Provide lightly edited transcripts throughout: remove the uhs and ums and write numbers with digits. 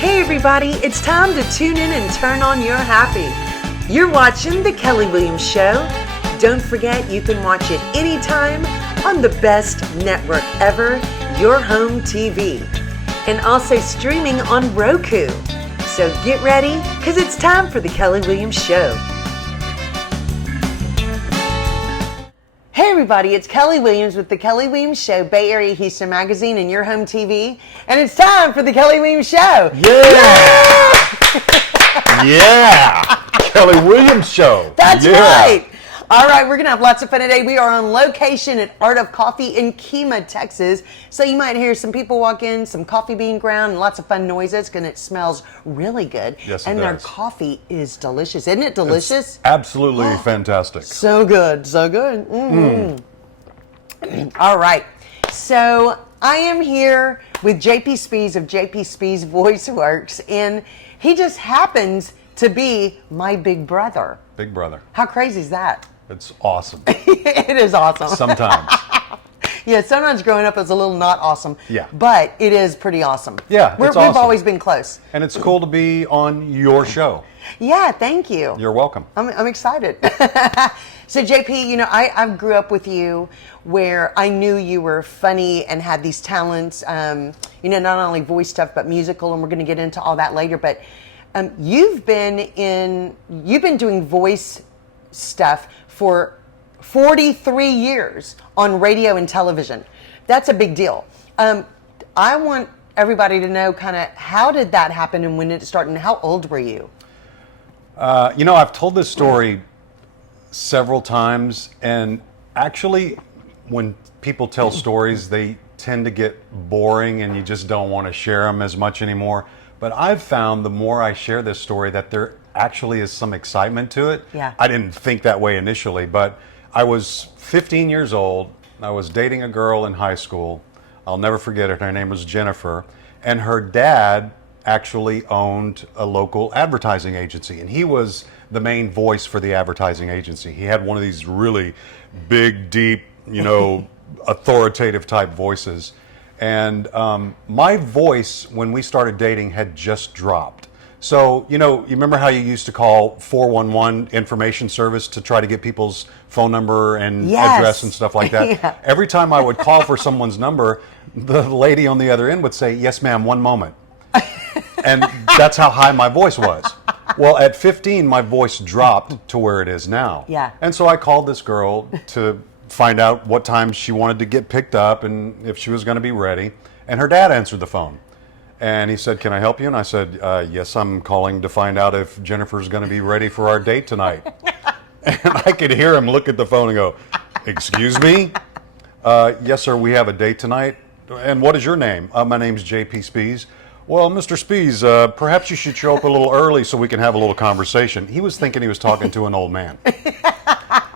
Hey everybody, it's time to tune in and turn on your happy. You're watching The Kelly Williams Show. Don't forget you can watch it anytime on the best network ever, Your Home TV. And also streaming on ROKU. So get ready, because it's time for The Kelly Williams Show. Hey everybody, it's Kelly Williams with The Kelly Williams Show, Bay Area Houston Magazine and Your Home TV. And it's time for The Kelly Williams Show. Yeah! Yeah! Kelly Williams Show. That's right. All right, we're going to have lots of fun today. We are on location at Art of Coffee in Kemah, Texas. So you might hear some people walk in, some coffee being ground, and lots of fun noises, and it smells really good. Yes, it and does. their coffee is delicious. Isn't it delicious? It's absolutely fantastic. So good, so good. All right, so I am here with JP Spees of JP Spees Voice Works, and he just happens to be my big brother. Big brother. How crazy is that? It's awesome. It is awesome. Sometimes. Yeah, sometimes growing up is a little not awesome. Yeah. But it is pretty awesome. Yeah, it's We've awesome. always been close. And it's cool to be on your show. Yeah, thank you. You're welcome. I'm excited. So JP, you know, I grew up with you where I knew you were funny and had these talents, you know, not only voice stuff, but musical, and we're going to get into all that later. But you've been doing voice stuff for 43 years on radio and television. That's a big deal. I want everybody to know kind of how did that happen and when did it start and how old were you? You know, I've told this story several times, and actually when people tell stories, they tend to get boring and you just don't want to share them as much anymore. But I've found the more I share this story that there actually is some excitement to it. Yeah. I didn't think that way initially, but I was 15 years old. I was dating a girl in high school. I'll never forget it. Her name was Jennifer. And her dad actually owned a local advertising agency. And he was the main voice for the advertising agency. He had one of these really big, deep, you know, authoritative type voices. And my voice, when we started dating, had just dropped. So, you know, you remember how you used to call 411 information service to try to get people's phone number and address and stuff like that? Yeah. Every time I would call for someone's number, the lady on the other end would say, "Yes, ma'am, one moment." And that's how high my voice was. Well, at 15, my voice dropped to where it is now. Yeah. And so I called this girl to find out what time she wanted to get picked up and if she was going to be ready. And her dad answered the phone. And he said, "Can I help you?" And I said, "Yes, I'm calling to find out if Jennifer's going to be ready for our date tonight." And I could hear him look at the phone and go, "Excuse me? Yes, sir, we have a date tonight. And what is your name?" "My name's JP Spees." "Well, Mr. Spees, perhaps you should show up a little early so we can have a little conversation." He was thinking he was talking to an old man.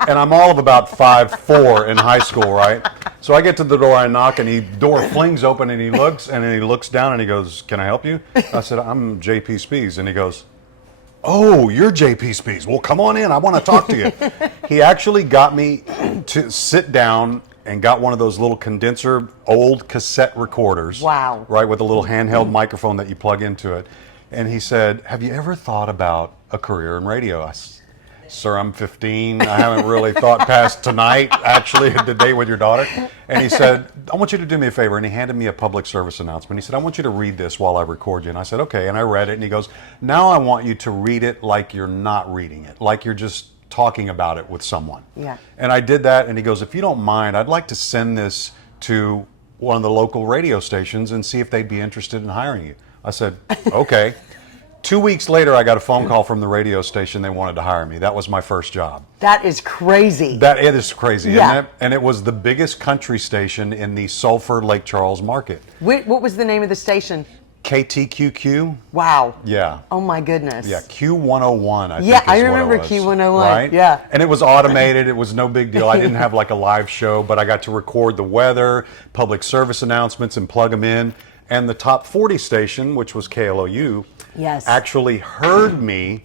And I'm all of about 5'4" in high school, right? So I get to the door, I knock, and the door flings open, and he looks down, and he goes, "Can I help you?" I said, "I'm JP Spees." And he goes, "Oh, you're JP Spees. Well, come on in. I want to talk to you." He actually got me to sit down and got one of those little condenser old cassette recorders. Wow. Right, with a little handheld microphone that you plug into it. And he said, "Have you ever thought about a career in radio?" I said, "Sir, I'm 15. I haven't really thought past tonight, actually, the date with your daughter." And he said, "I want you to do me a favor." And he handed me a public service announcement. He said, "I want you to read this while I record you." And I said, "Okay." And I read it. And he goes, "Now I want you to read it like you're not reading it, like you're just talking about it with someone." Yeah. And I did that. And he goes, "If you don't mind, I'd like to send this to one of the local radio stations and see if they'd be interested in hiring you." I said, "Okay." 2 weeks later, I got a phone call from the radio station. They wanted to hire me. That was my first job. That is crazy. It is crazy, Yeah. isn't it? And it was the biggest country station in the Sulphur Lake Charles market. What was the name of the station? KTQQ. Wow. Yeah. Oh my goodness. Yeah, Q101, I think Yeah, is I what it remember was, Q101. Right? Yeah. And it was automated. It was no big deal. I didn't have like a live show, but I got to record the weather, public service announcements, and plug them in. And the top 40 station, which was KLOU, Yes. actually heard me,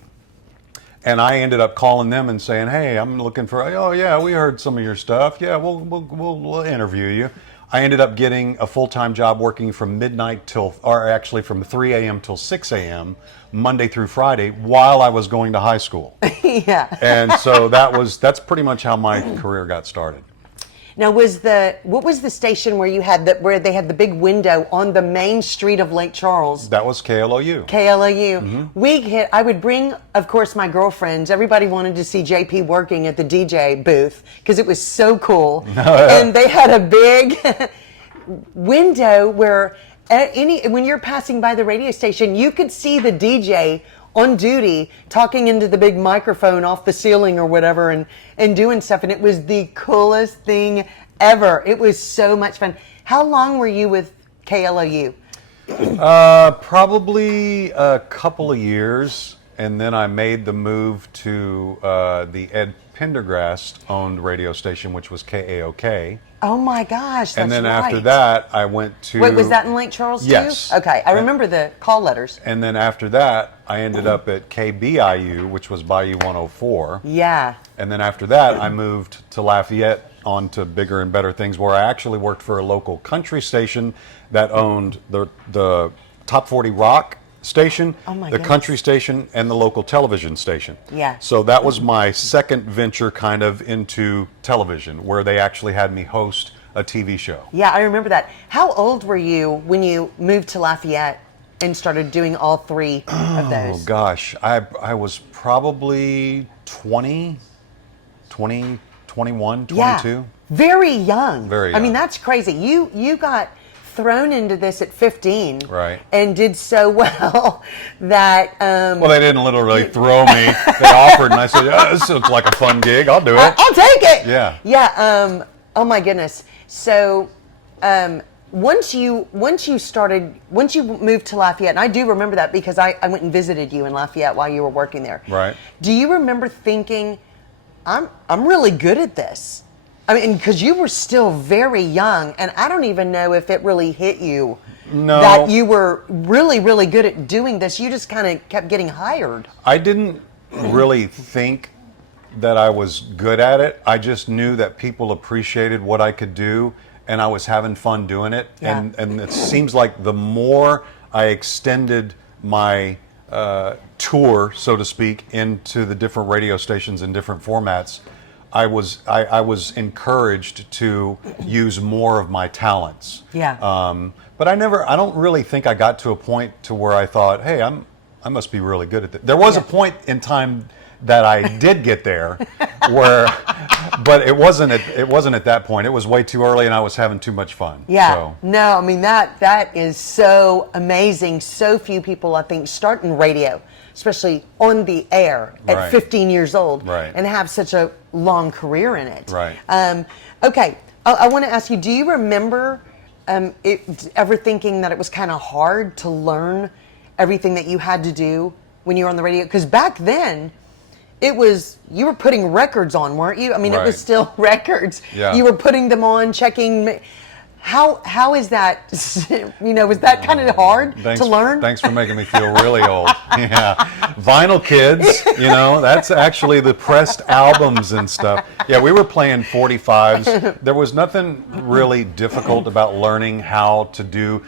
and I ended up calling them and saying, "Hey, I'm looking for." "Oh yeah, we heard some of your stuff. Yeah, we'll interview you." I ended up getting a full-time job working from midnight or actually from 3 a.m. till 6 a.m. Monday through Friday while I was going to high school. Yeah. And so that's pretty much how my career got started. Now, what was the station where where they had the big window on the main street of Lake Charles? That was KLOU. KLOU. I would bring, of course, my girlfriends. Everybody wanted to see JP working at the DJ booth because it was so cool. And they had a big window where when you're passing by the radio station, you could see the DJ on duty talking into the big microphone off the ceiling or whatever and doing stuff. And it was the coolest thing ever. It was so much fun. How long were you with KLOU? Probably a couple of years. And then I made the move to the Ed Pendergrast owned radio station, which was KAOK. Oh my gosh, that's And then right. after that, I went to... Wait, was that in Lake Charles too? Yes. Okay, I remember the call letters. And then after that, I ended up at KBIU, which was Bayou 104. Yeah. And then after that, I moved to Lafayette on to bigger and better things, where I actually worked for a local country station that owned the Top 40 Rock station, Oh my the goodness. country station, and the local television station. Yeah. So that was my second venture kind of into television, where they actually had me host a TV show. Yeah, I remember that. How old were you when you moved to Lafayette and started doing all three of those? Oh gosh, I was probably 20, 21, 22. Yeah, very young. Very I mean, young. that's crazy. You got thrown into this at 15, Right. And did so well that. Well, they didn't literally throw me. They offered, and I said, "Yeah, this looks like a fun gig. I'll do it." I'll take it. Yeah. Yeah. Oh my goodness. So, once you moved to Lafayette, and I do remember that because I went and visited you in Lafayette while you were working there. Right. Do you remember thinking, I'm really good at this? I mean, because you were still very young, and I don't even know if it really hit you No. that you were really, really good at doing this. You just kind of kept getting hired. I didn't really think that I was good at it. I just knew that people appreciated what I could do, and I was having fun doing it. Yeah. And it seems like the more I extended my tour, so to speak, into the different radio stations and different formats, I was encouraged to use more of my talents. Yeah. But I don't really think I got to a point to where I thought, hey, I must be really good at this. There was a point in time that I did get there, but it wasn't at that point. It was way too early, and I was having too much fun. Yeah. So. No, I mean that is so amazing. So few people, I think, start in radio, especially on the air at Right. 15 years old, Right. and have such a long career in it. Right. Okay, I want to ask you: do you remember ever thinking that it was kind of hard to learn everything that you had to do when you were on the radio? Because back then, you were putting records on, weren't you? I mean, it was Right. still records. Yeah. You were putting them on, checking. How is that? Was that kind of hard to learn? Thanks for making me feel really old. Yeah, vinyl kids. That's actually the pressed albums and stuff. Yeah, we were playing 45s. There was nothing really difficult about learning how to do.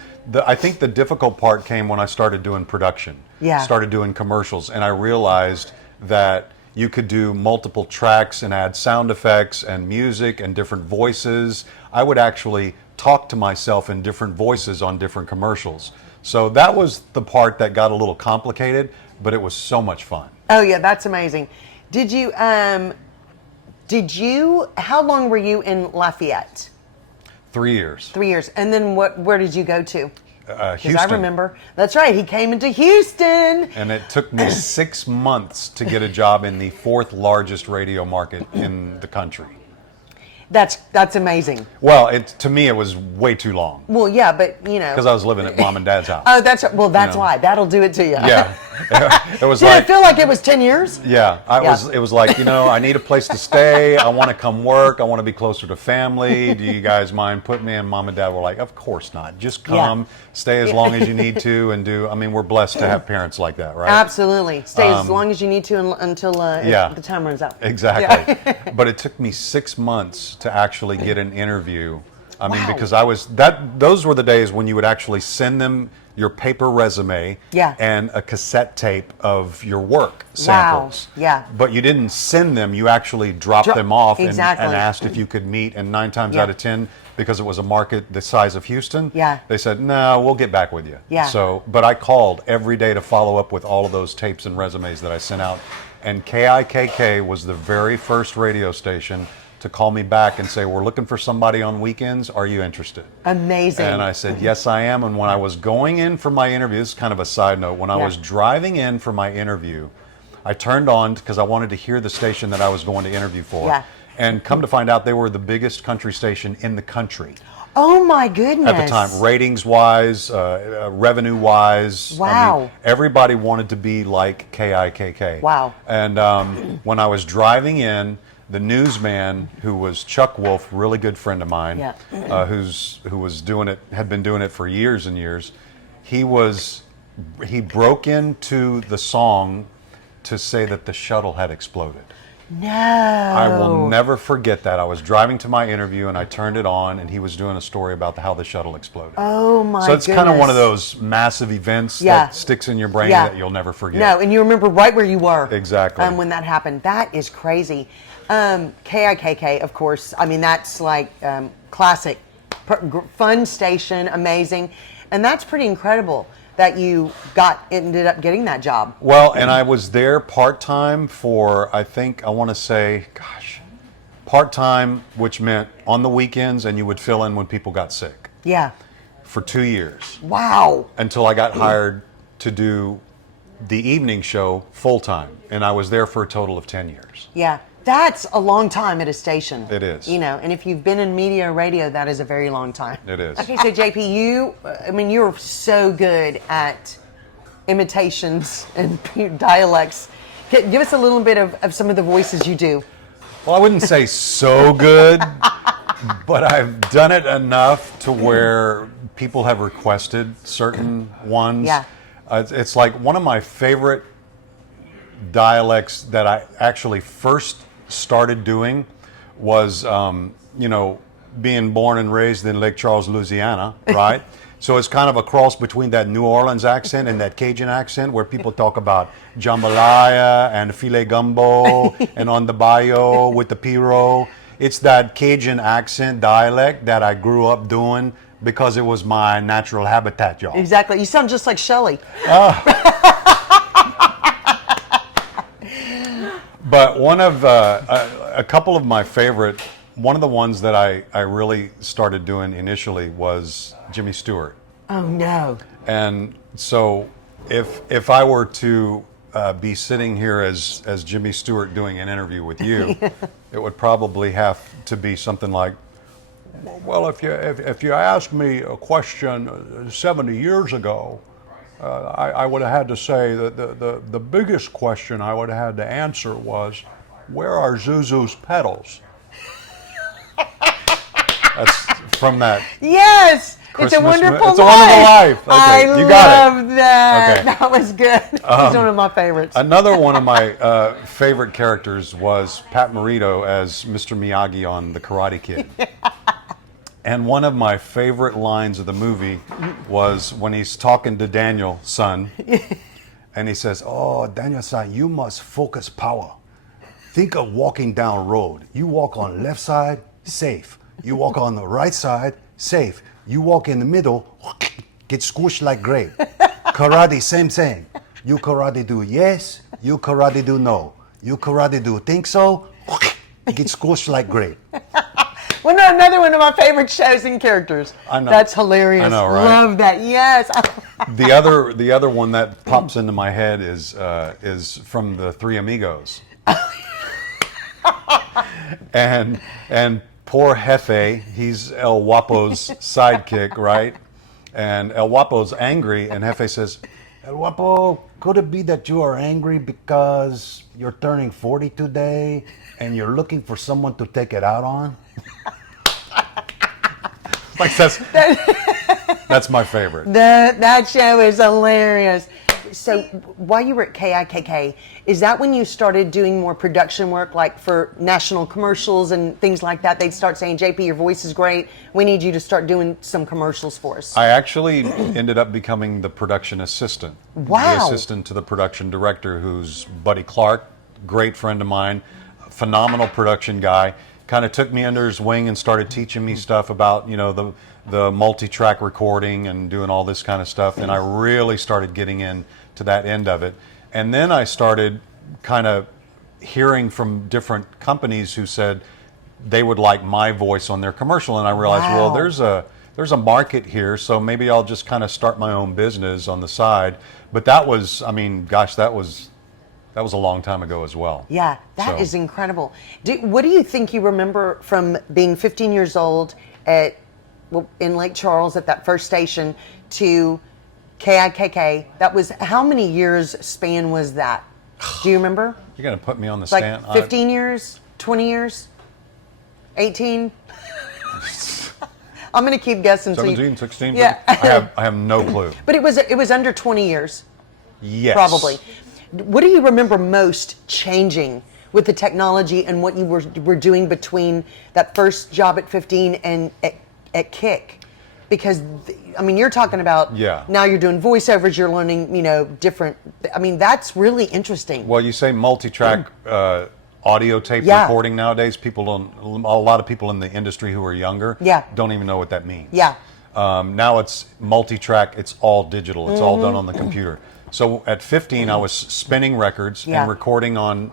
I think the difficult part came when I started doing production. Yeah. Started doing commercials, and I realized that you could do multiple tracks and add sound effects and music and different voices. I would actually talk to myself in different voices on different commercials. So that was the part that got a little complicated, but it was so much fun. Oh yeah, that's amazing. Did you how long were you in Lafayette? 3 years. 3 years. And then where did you go to? Because Houston. I remember. That's right. He came into Houston. And it took me 6 months to get a job in the fourth largest radio market in the country. That's amazing. Well, to me, it was way too long Well, yeah, but because I was living at mom and dad's house. Oh, that's why. That'll do it to you. Yeah, it was Did like it feel like it was 10 years? Yeah, it was like, I need a place to stay. I want to come work. I want to be closer to family. Do you guys mind putting me in? Mom and dad were like, of course not. Just come, stay as long as you need to, and do. I mean, we're blessed to have parents like that, right? Absolutely. Stay as long as you need to until the time runs out. Exactly. But it took me 6 months to actually get an interview I mean, Wow. because those were the days when you would actually send them your paper resume Yeah. and a cassette tape of your work samples. Wow. Yeah. But you didn't send them, you actually dropped them off Exactly. and asked if you could meet, and 9 times Yeah. out of 10, because it was a market the size of Houston, Yeah. they said, no, we'll get back with you. Yeah. So, but I called every day to follow up with all of those tapes and resumes that I sent out. And KIKK was the very first radio station to call me back and say, we're looking for somebody on weekends. Are you interested? Amazing. And I said, yes, I am. And when I was going in for my interview, this is kind of a side note, when I Yeah. was driving in for my interview, I turned on because I wanted to hear the station that I was going to interview for. Yeah. And come to find out, they were the biggest country station in the country Oh my goodness. at the time, ratings wise, revenue wise. Wow. Everybody wanted to be like KIKK. Wow. And when I was driving in, the newsman, who was Chuck Wolf, really good friend of mine, Yeah. who was doing it, had been doing it for years and years, he broke into the song to say that the shuttle had exploded. No. I will never forget that. I was driving to my interview and I turned it on, and he was doing a story about how the shuttle exploded. Oh my So it's goodness. kind of one of those massive events Yeah. that sticks in your brain Yeah. that you'll never forget. No, and you remember right where you were. Exactly. When that happened. That is crazy. KIKK, of course. I mean, that's like classic, fun station, amazing, and that's pretty incredible that you ended up getting that job. Well, and I was there part-time for, part-time, which meant on the weekends, and you would fill in when people got sick, Yeah. for 2 years, Wow. until I got hired to do the evening show full-time, and I was there for a total of 10 years. Yeah. That's a long time at a station. It is. You know, and if you've been in media or radio, that is a very long time. It is. Okay, so JP, you're so good at imitations and dialects. Give us a little bit of some of the voices you do. Well, I wouldn't say so good, but I've done it enough to where people have requested certain ones. Yeah. It's like one of my favorite dialects that I actually first started doing was, being born and raised in Lake Charles, Louisiana, right? So it's kind of a cross between that New Orleans accent and that Cajun accent, where people talk about jambalaya and filet gumbo and on the bayou with the piro. It's that Cajun accent dialect that I grew up doing because it was my natural habitat, y'all. Exactly. You sound just like Shelley. But a couple of my favorite, one of the ones that I really started doing initially was Jimmy Stewart. Oh no. And so if I were to be sitting here as Jimmy Stewart doing an interview with you, it would probably have to be something like, well, if you asked me a question 70 years ago, I would have had to say that the biggest question I would have had to answer was, where are Zuzu's pedals? That's from that. Yes. Christmas It's a Wonderful Life. It's a Wonderful Life. Okay, I you got it. love that. Okay. That was good. He's one of my favorites. Another one of my favorite characters was Pat Morito as Mr. Miyagi on The Karate Kid. And one of my favorite lines of the movie was when he's talking to Daniel, son, and he says, "Oh, Daniel, son, you must focus power. Think of walking down road. You walk on left side, safe. You walk on the right side, safe. You walk in the middle, get squished like grape. Karate, same thing. You karate do yes, you karate do no. You karate do think so, get squished like grape." Well, no, another one of my favorite shows and characters. I know. That's hilarious. I know, right? Love that. Yes. The other one that pops into my head is from the Three Amigos. and poor Jefe, he's El Guapo's sidekick, right? And El Guapo's angry, and Jefe says, "El Guapo, could it be that you are angry because you're turning 40 today and you're looking for someone to take it out on?" Like that's my favorite. That show is hilarious. So while you were at KIKK, is that when you started doing more production work, like for national commercials and things like that? They'd start saying, JP, your voice is great. We need you to start doing some commercials for us. I actually ended up becoming the production assistant. Wow. The assistant to the production director, who's Buddy Clark, great friend of mine, phenomenal production guy. Kind of took me under his wing and started teaching me stuff about, the multi-track recording and doing all this kind of stuff. And I really started getting into that end of it. And then I started kind of hearing from different companies who said they would like my voice on their commercial. And I realized, Wow. well, there's a market here, so maybe I'll just kind of start my own business on the side. But that was, that was a long time ago as well. Yeah, that is incredible. What do you think you remember from being 15 years old in Lake Charles at that first station to KIKK? That was, how many years span was that? Do you remember? You're going to put me on the Like stand. 15 years? 20 years? 18? I'm going to keep guessing. 17, 16? Yeah. I have no clue. But it was under 20 years. Yes. Probably. What do you remember most changing with the technology and what you were doing between that first job at 15 and at Kick? Because, you're talking about now you're doing voiceovers, you're learning, different. That's really interesting. Well, you say multi-track audio tape recording nowadays. A lot of people in the industry who are younger don't even know what that means. Yeah. Now it's multi-track, it's all digital, it's all done on the computer. So at 15, I was spinning records and recording on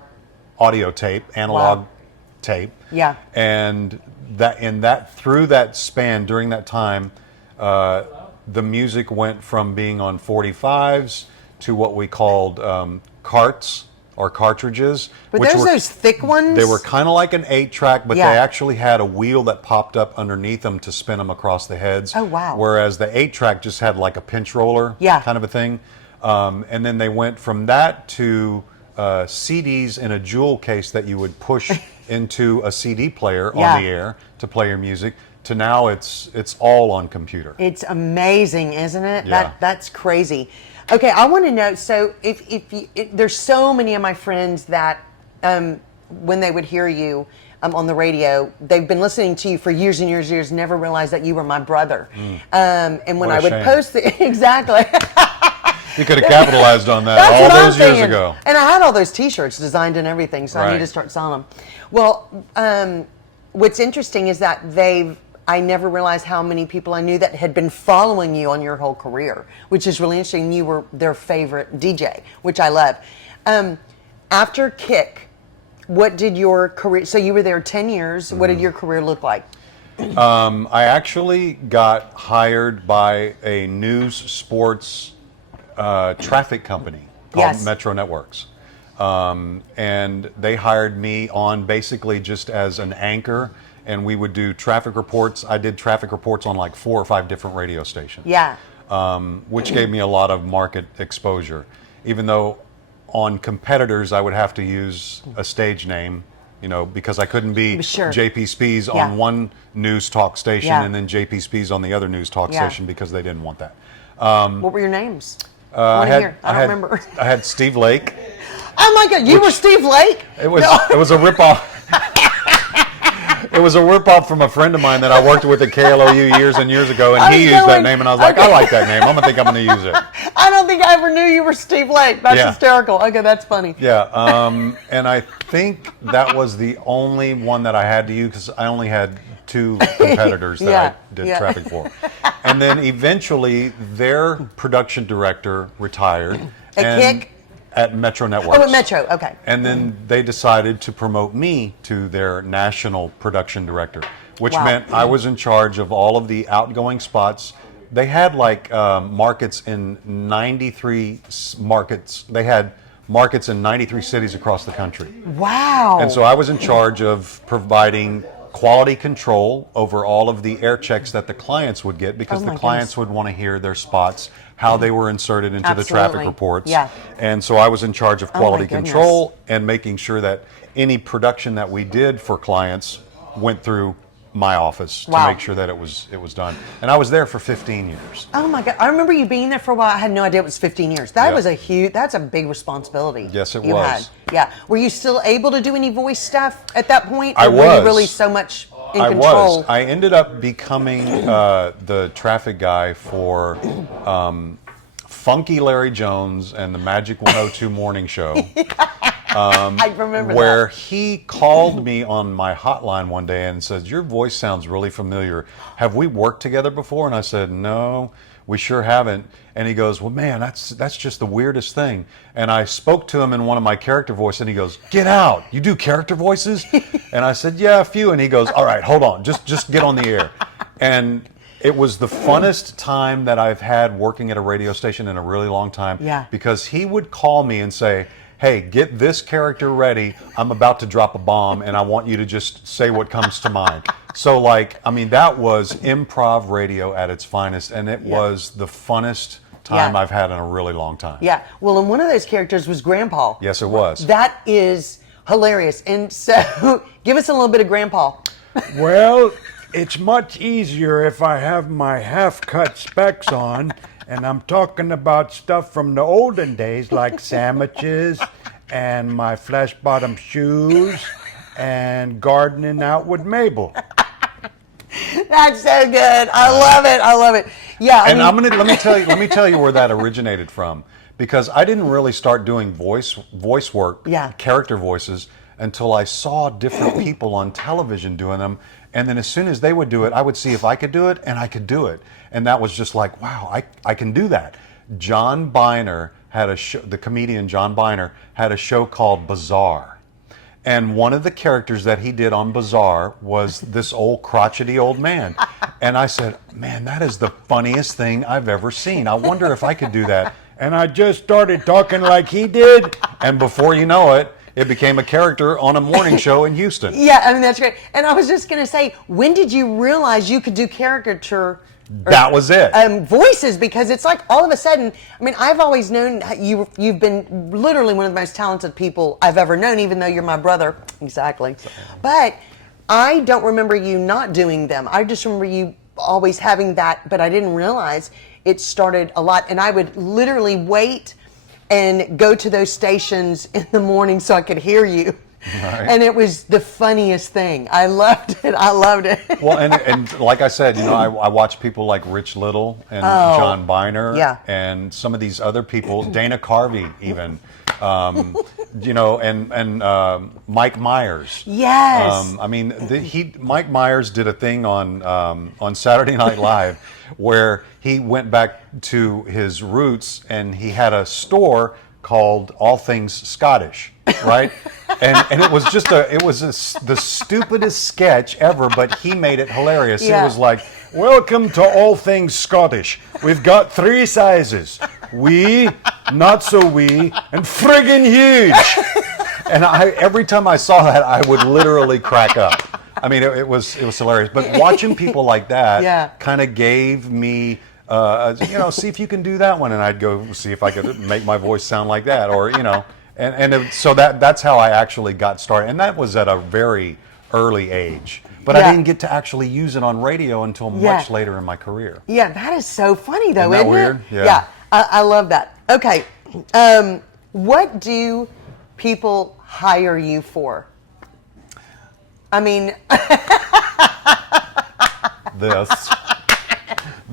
audio tape, analog tape. Yeah. And through that span, during that time, the music went from being on 45s to what we called carts or cartridges. But there's those thick ones? They were kind of like an 8-track, but they actually had a wheel that popped up underneath them to spin them across the heads. Oh, wow. Whereas the 8-track just had like a pinch roller kind of a thing. And then they went from that to CDs in a jewel case that you would push into a CD player on the air to play your music, to now it's all on computer. It's amazing, isn't it? Yeah. That's crazy. Okay, I want to know, so if there's so many of my friends that when they would hear you on the radio, they've been listening to you for years and years and years, never realized that you were my brother. And when I would post exactly. You could have capitalized on that all those years ago. And I had all those T-shirts designed and everything, so I need to start selling them. Well, what's interesting is that I never realized how many people I knew that had been following you on your whole career, which is really interesting. You were their favorite DJ, which I love. After Kick, what did your career, so you were there 10 years, what did your career look like? I actually got hired by a news sports traffic company called Metro Networks. And they hired me on basically just as an anchor, and we would do traffic reports. I did traffic reports on like 4 or 5 different radio stations. Yeah. Which gave me a lot of market exposure. Even though on competitors I would have to use a stage name, because I couldn't be JP Spees on one news talk station and then JP Spees on the other news talk station, because they didn't want that. What were your names? I don't remember. I had Steve Lake. Oh my God, you were Steve Lake? It was a ripoff. It was a ripoff from a friend of mine that I worked with at KLOU years and years ago, and he used that name, and I was like, I like that name. I'm gonna use it. I don't think I ever knew you were Steve Lake. That's hysterical. Okay, that's funny. Yeah, and I think that was the only one that I had to use, because I only had 2 competitors that I did traffic for. And then eventually their production director retired. At Kick? At Metro Networks. Oh, at Metro, okay. And then they decided to promote me to their national production director, which meant I was in charge of all of the outgoing spots. They had like markets in 93 markets. They had markets in 93 cities across the country. Wow. And so I was in charge of providing quality control over all of the air checks that the clients would get, because the clients would want to hear their spots, how they were inserted into the traffic reports. Yeah. And so I was in charge of quality control and making sure that any production that we did for clients went through my office to Wow. make sure that it was done. And I was there for 15 years. Oh my God! I remember you being there for a while. I had no idea it was 15 years. That Yep. was that's a big responsibility. Yes, it you was. Had. Yeah. Were you still able to do any voice stuff at that point? I Or were was. you really so much in I control? was. I ended up becoming the traffic guy for Funky Larry Jones and the Magic 102 Morning Show. I remember Where that. he called me on my hotline one day and said, "Your voice sounds really familiar. Have we worked together before?" And I said, "No, we sure haven't." And he goes, "Well, man, that's just the weirdest thing." And I spoke to him in one of my character voices, and he goes, "Get out! You do character voices?" And I said, "Yeah, a few." And he goes, "All right, hold on, just get on the air." And it was the funnest time that I've had working at a radio station in a really long time. Yeah. Because he would call me and say, "Hey, get this character ready. I'm about to drop a bomb, and I want you to just say what comes to mind." So, that was improv radio at its finest, and it was the funnest time Yeah. I've had in a really long time. Yeah. Well, and one of those characters was Grandpa. Yes, it was. That is hilarious. And so, give us a little bit of Grandpa. Well, it's much easier if I have my half-cut specs on, and I'm talking about stuff from the olden days like sandwiches and my flesh-bottom shoes and gardening out with Mabel. That's so good. I love it. I love it. Yeah. I And mean, let me tell you where that originated from, because I didn't really start doing voice work, Yeah. character voices, until I saw different people on television doing them. And then as soon as they would do it, I would see if I could do it, and I could do it. And that was just like, wow, I can do that. John Biner had a show, the comedian John Biner had a show called Bizarre. And one of the characters that he did on Bizarre was this old crotchety old man. And I said, "Man, that is the funniest thing I've ever seen. I wonder if I could do that." And I just started talking like he did. And before you know it, it became a character on a morning show in Houston. yeah, I mean, that's great. And I was just going to say, when did you realize you could do caricature? That was it. Voices, because it's like all of a sudden, I mean, I've always known you've been literally one of the most talented people I've ever known, even though you're my brother. Exactly. But I don't remember you not doing them. I just remember you always having that, but I didn't realize it started a lot. And I would literally wait and go to those stations in the morning so I could hear you. Right. And it was the funniest thing. I loved it. I loved it. Well, and like I said, I watch people like Rich Little and John Biner, Yeah. and some of these other people, Dana Carvey even, and Mike Myers. Yes. Mike Myers did a thing on Saturday Night Live where he went back to his roots, and he had a store called All Things Scottish, right? and it was just the stupidest sketch ever, but he made it hilarious. Yeah. It was like, Welcome to All Things Scottish. We've got 3 sizes. Wee, not so wee, and friggin' huge. and every time I saw that, I would literally crack up. I mean, it was hilarious. But watching people like that Yeah. kind of gave me, see if you can do that one, and I'd go see if I could make my voice sound like that, or so that's how I actually got started, and that was at a very early age. But Yeah. I didn't get to actually use it on radio until much later in my career. Yeah, that is so funny, though, Isn't that isn't weird? it? Yeah. I love that. Okay, what do people hire you for? I mean, This,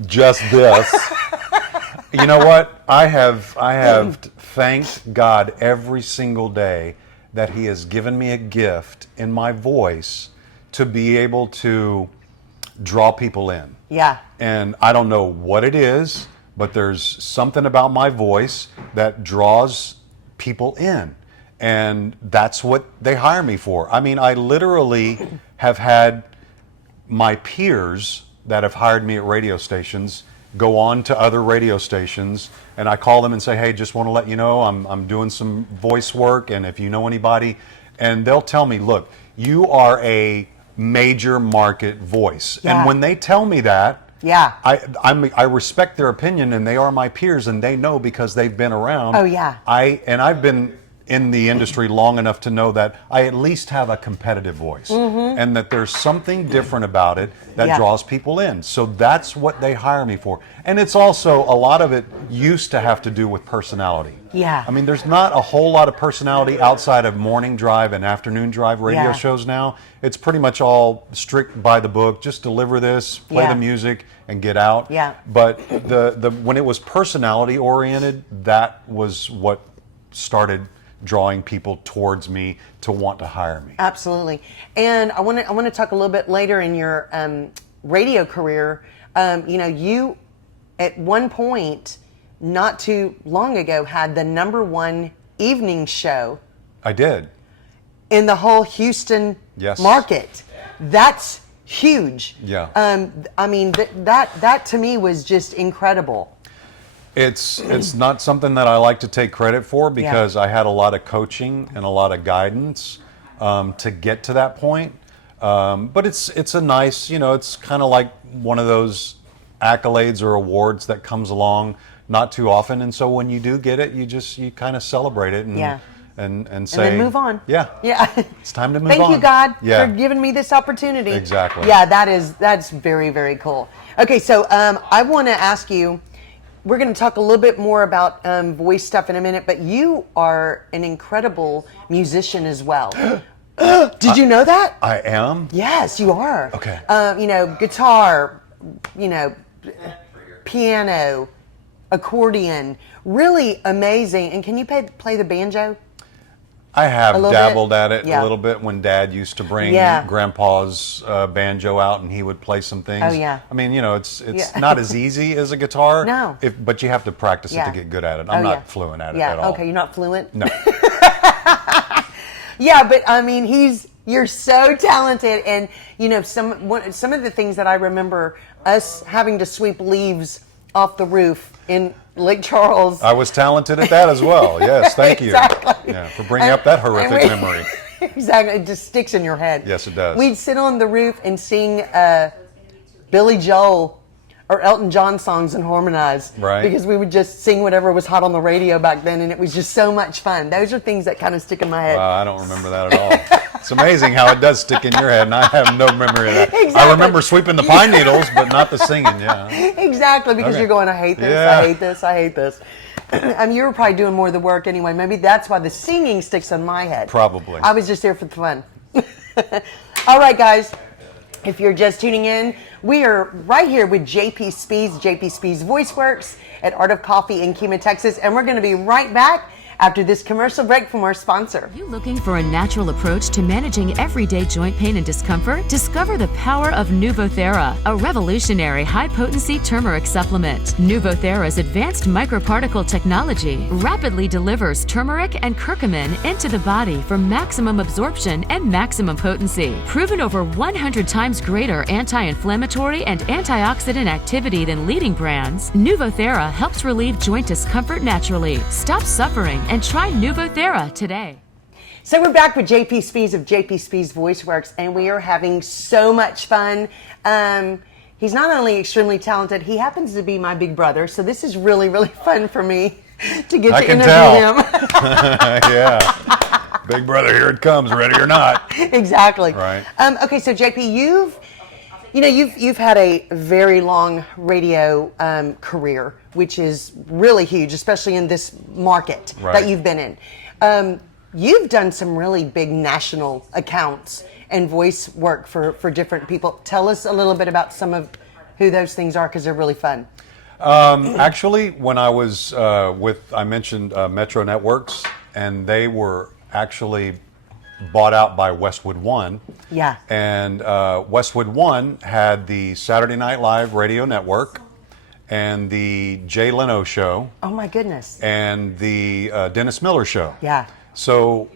just this. You know what? I have thanked God every single day that He has given me a gift in my voice to be able to draw people in. yeah, And I don't know what it is, but there's something about my voice that draws people in. And that's what they hire me for. I mean, I literally have had my peers that have hired me at radio stations go on to other radio stations, and I call them and say, "Hey, just want to let you know I'm doing some voice work, and if you know anybody," and they'll tell me, "Look, you are a major market voice." Yeah. And when they tell me that, yeah. I respect their opinion, and they are my peers, and they know because they've been around. Oh, yeah. I've been in the industry long enough to know that I at least have a competitive voice, and that there's something different about it that draws people in. So that's what they hire me for. And it's also, a lot of it used to have to do with personality. Yeah. I mean, there's not a whole lot of personality outside of morning drive and afternoon drive radio Yeah. shows now. It's pretty much all strict by the book. Just deliver this, play Yeah. the music, and get out. Yeah. But the when it was personality oriented, that was what started drawing people towards me to want to hire me. Absolutely. And I want to talk a little bit later in your radio career. You at one point, not too long ago, had the #1 evening show I did. in the whole Houston Yes. market. That's huge. Yeah. I mean, that to me was just incredible. It's not something that I like to take credit for, because I had a lot of coaching and a lot of guidance to get to that point. But it's a nice, it's kind of like one of those accolades or awards that comes along not too often. And so when you do get it, you kind of celebrate it and and say, and then move on. Yeah. It's time to move on. Thank you, God, Yeah. for giving me this opportunity. Exactly. Yeah, that's very, very cool. Okay, so I want to ask you, we're going to talk a little bit more about voice stuff in a minute, but you are an incredible musician as well. Did you know that? I am? Yes, you are. Okay. Guitar, piano, accordion, really amazing. And can you play the banjo? I have little dabbled bit? at it Yeah. a little bit when Dad used to bring Yeah. Grandpa's banjo out, and he would play some things. Oh, yeah. I mean, it's Yeah. not as easy as a guitar. No. But you have to practice it Yeah. to get good at it. I'm Oh, not yeah. fluent at it Yeah, at all. okay, you're not fluent? No. Yeah, but I mean, you're so talented, and some of the things that I remember us having to sweep leaves off the roof in Lake Charles. I was talented at that as well. Yes, thank you. Exactly. Yeah, for bringing up that horrific And memory. Exactly, it just sticks in your head. Yes, it does. We'd sit on the roof and sing Billy Joel or Elton John songs and harmonize. Right. Because we would just sing whatever was hot on the radio back then, and it was just so much fun. Those are things that kind of stick in my head. Wow, I don't remember that at all. It's amazing how it does stick in your head, and I have no memory of that. Exactly. I remember sweeping the pine needles, but not the singing, yeah. Exactly, because Okay. you're going, I hate this, Yeah. I hate this, I hate this. I mean, you were probably doing more of the work anyway. Maybe that's why the singing sticks in my head. Probably. I was just there for the fun. All right, guys. If you're just tuning in, we are right here with JP Spees Voice Works at Art of Coffee in Kima, Texas. And we're going to be right back after this commercial break from our sponsor. Are you looking for a natural approach to managing everyday joint pain and discomfort? Discover the power of Nuvothera, a revolutionary high-potency turmeric supplement. Nuvothera's advanced microparticle technology rapidly delivers turmeric and curcumin into the body for maximum absorption and maximum potency. Proven over 100 times greater anti-inflammatory and antioxidant activity than leading brands, Nuvothera helps relieve joint discomfort naturally. Stop suffering and try Nuvothera today. So we're back with JP Spees of JP Spees Voice Works, and we are having so much fun. He's not only extremely talented, he happens to be my big brother, so this is really, really fun for me to get to interview him. Yeah. Big brother, here it comes, ready or not. Exactly. Right. Okay, so JP, you've had a very long radio career, which is really huge, especially in this market Right. that you've been in. You've done some really big national accounts and voice work for different people. Tell us a little bit about some of who those things are, because they're really fun. Actually, when I was I mentioned Metro Networks, and they were actually bought out by Westwood One. Yeah. And Westwood One had the Saturday Night Live radio network, and the Jay Leno show, Oh my goodness. and the Dennis Miller show. Yeah. So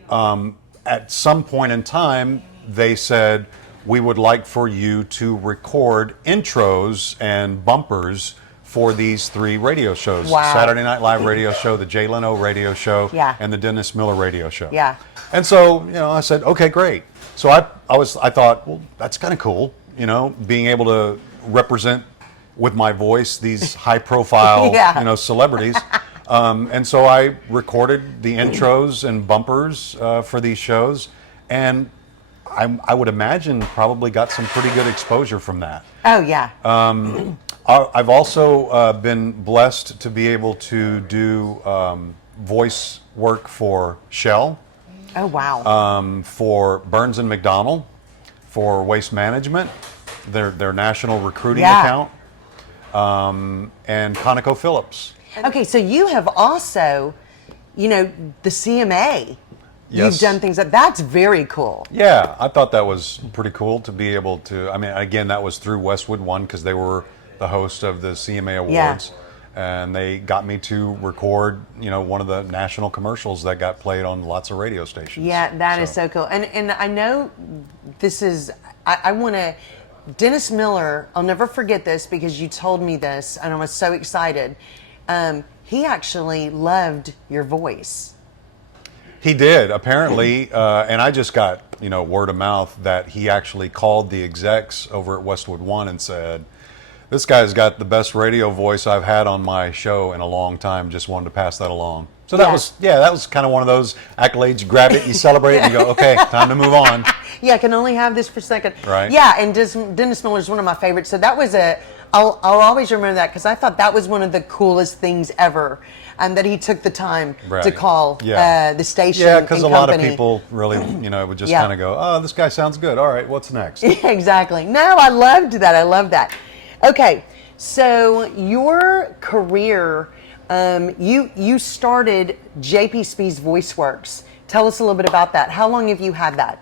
at some point in time, they said, we would like for you to record intros and bumpers for these 3 radio shows. Wow. Saturday Night Live radio show, the Jay Leno radio show, Yeah. and the Dennis Miller radio show. Yeah. And so, I said, okay, great. So I thought, well, that's kind of cool, being able to represent with my voice these high profile, Yeah. celebrities. And so I recorded the intros and bumpers for these shows, and I would imagine probably got some pretty good exposure from that. Oh yeah. I've also been blessed to be able to do voice work for Shell, Oh wow. for Burns and McDonnell, for Waste Management, their national recruiting Yeah. account, and ConocoPhillips. Okay, so you have also, the CMA. Yes. You've done things that's very cool. Yeah, I thought that was pretty cool to be able to. I mean, again, that was through Westwood One because they were the host of the CMA Awards, and they got me to record, one of the national commercials that got played on lots of radio stations. Yeah, that is so cool. And I know this is. I want to. Dennis Miller. I'll never forget this because you told me this, and I was so excited. He actually loved your voice. He did, apparently, and I just got, word of mouth that he actually called the execs over at Westwood One and said, "This guy's got the best radio voice I've had on my show in a long time. Just wanted to pass that along." So that was kind of one of those accolades. You grab it, you celebrate, and you go, "Okay, time to move on." Yeah, I can only have this for a second. Right. Yeah, and Dennis Miller is one of my favorites. So that was I'll always remember that because I thought that was one of the coolest things ever. That he took the time to call the station. Yeah, because and a lot of company. people really, would just kind of go, "Oh, this guy sounds good. All right, what's next?" Exactly. No, I loved that. I love that. Okay, so your career, you started JP Spees Voice Works. Tell us a little bit about that. How long have you had that?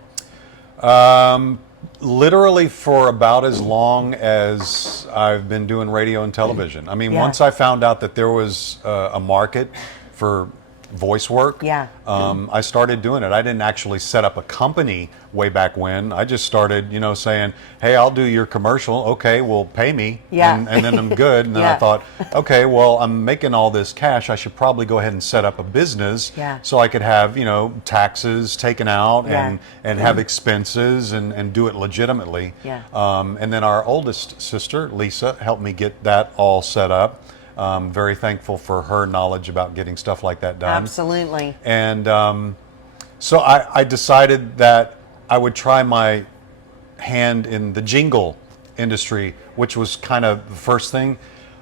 Literally for about as long as I've been doing radio and television. I mean, once I found out that there was a market for voice work, I started doing it. I didn't actually set up a company way back when. I just started, saying, "Hey, I'll do your commercial. Okay, well, pay me." And then I'm good. And then I thought, okay, well, I'm making all this cash. I should probably go ahead and set up a business so I could have, taxes taken out and have expenses and do it legitimately. And then our oldest sister, Lisa, helped me get that all set up. Very thankful for her knowledge about getting stuff like that done. Absolutely. And so I decided that I would try my hand in the jingle industry, which was kind of the first thing.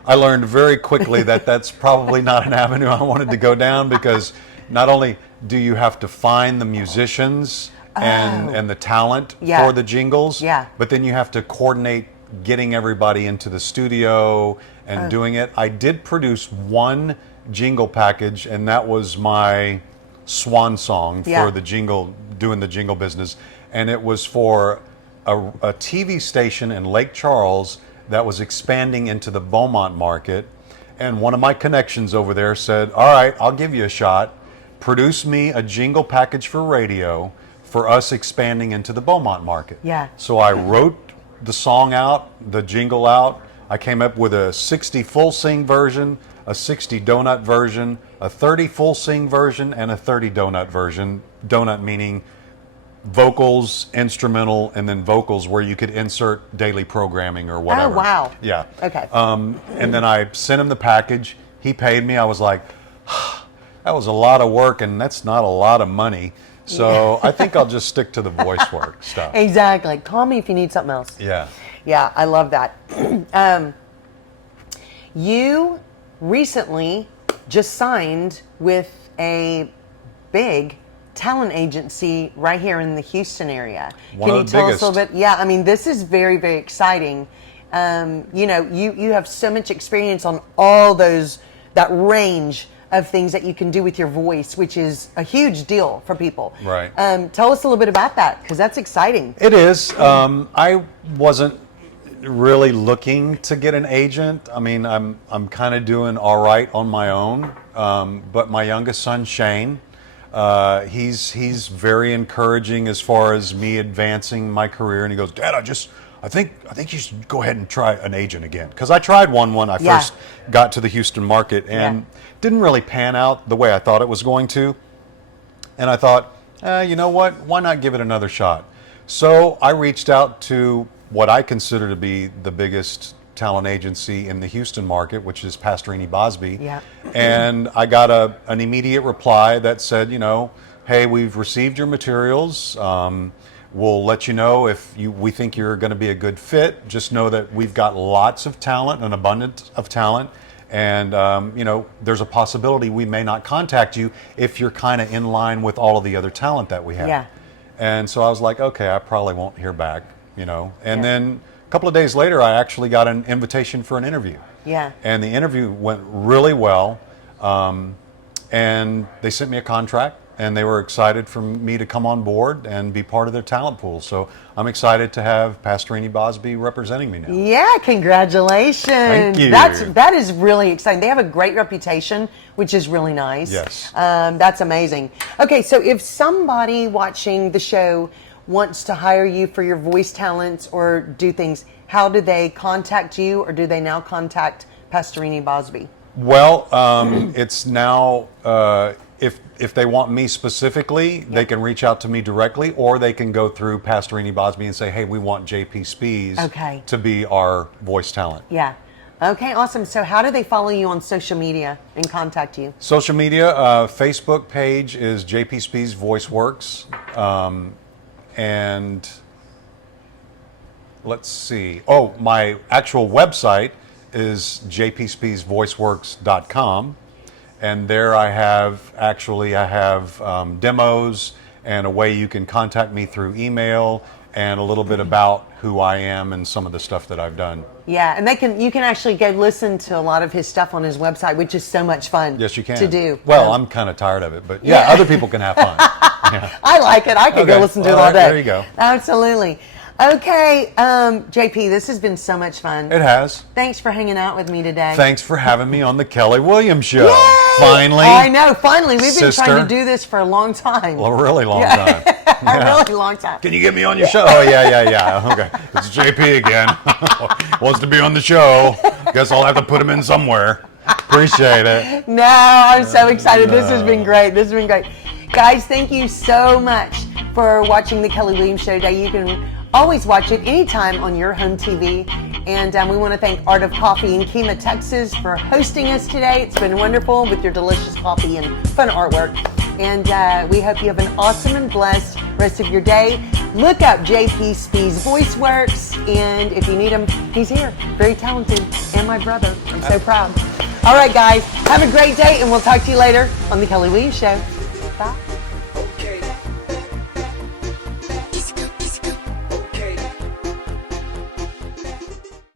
I learned very quickly that that's probably not an avenue I wanted to go down because not only do you have to find the musicians and the talent for the jingles, but then you have to coordinate getting everybody into the studio and doing it. I did produce one jingle package, and that was my swan song for the jingle, doing the jingle business. And it was for a TV station in Lake Charles that was expanding into the Beaumont market. And one of my connections over there said, "All right, I'll give you a shot. Produce me a jingle package for radio for us expanding into the Beaumont market." So I wrote the song out, the jingle out. I came up with a 60 full sing version, a 60 donut version, a 30 full sing version, and a 30 donut version. Donut meaning vocals, instrumental, and then vocals where you could insert daily programming or whatever. Oh, wow. Yeah. Okay. And then I sent him the package. He paid me. I was like, that was a lot of work, and that's not a lot of money. So I think I'll just stick to the voice work stuff. Exactly. Call me if you need something else. Yeah. Yeah, I love that. You recently just signed with a big talent agency right here in the Houston area. One Can of you the tell biggest. us a little bit? Yeah, I mean, this is very, very exciting. You have so much experience on all that range of things that you can do with your voice, which is a huge deal for people. Right. Tell us a little bit about that, because that's exciting. It is. I wasn't really looking to get an agent. I mean, I'm kind of doing all right on my own. But my youngest son, Shane, he's very encouraging as far as me advancing my career. And he goes, "Dad, I think you should go ahead and try an agent again." Because I tried one when I first got to the Houston market and didn't really pan out the way I thought it was going to. And I thought, you know what? Why not give it another shot? So I reached out to what I consider to be the biggest talent agency in the Houston market, which is Pastorini Bosby. Yeah. And I got an immediate reply that said, you know, hey, we've received your materials. We'll let you know if we think you're going to be a good fit. Just know that we've got lots of talent, an abundance of talent. And, you know, there's a possibility we may not contact you if you're kind of in line with all of the other talent that we have. Yeah. And so I was like, okay, I probably won't hear back, you know. And Yeah. then a couple of days later, I actually got an invitation for an interview. Yeah. And the interview went really well. And they sent me a contract, and they were excited for me to come on board and be part of their talent pool. So I'm excited to have Pastorini Bosby representing me now. Yeah, congratulations. Thank you. That is really exciting. They have a great reputation, which is really nice. Yes. That's amazing. Okay, so if somebody watching the show wants to hire you for your voice talents or do things, how do they contact you, or do they now contact Pastorini Bosby? Well, it's now, if they want me specifically, they can reach out to me directly, or they can go through Pastorini Bosby and say, hey, we want JP Spees Okay. to be our voice talent. Yeah. Okay, awesome. So how do they follow you on social media and contact you? Social media, Facebook page is JP Spees Voice Works. And let's see. Oh, my actual website is jpspeesvoiceworks.com. And there I have demos and a way you can contact me through email and a little bit about who I am and some of the stuff that I've done. Yeah, and you can actually go listen to a lot of his stuff on his website, which is so much fun. Yes, you can. To do. Well, I'm kind of tired of it, but yeah, other people can have fun. Yeah. I like it. I could go Okay. listen to it All all right, day. there you go. Absolutely. Okay, JP, this has been so much fun. It has. Thanks for hanging out with me today. Thanks for having me on the Kelly Williams Show. Yay! Finally. I know, finally. We've been Sister. trying to do this for a long time. A really long time. A really long time. Can you get me on your show? Oh, yeah. Okay. It's JP again. Wants to be on the show. Guess I'll have to put him in somewhere. Appreciate it. No, I'm so excited. This has been great. This has been great. Guys, thank you so much for watching the Kelly Williams Show today. You can always watch it anytime on your home TV. And we want to thank Art of Coffee in Kemah, Texas for hosting us today. It's been wonderful with your delicious coffee and fun artwork. And we hope you have an awesome and blessed rest of your day. Look up JP Spees Voice Works. And if you need him, he's here. Very talented. And my brother. I'm so proud. All right, guys. Have a great day. And we'll talk to you later on the Kelly Williams Show. Bye.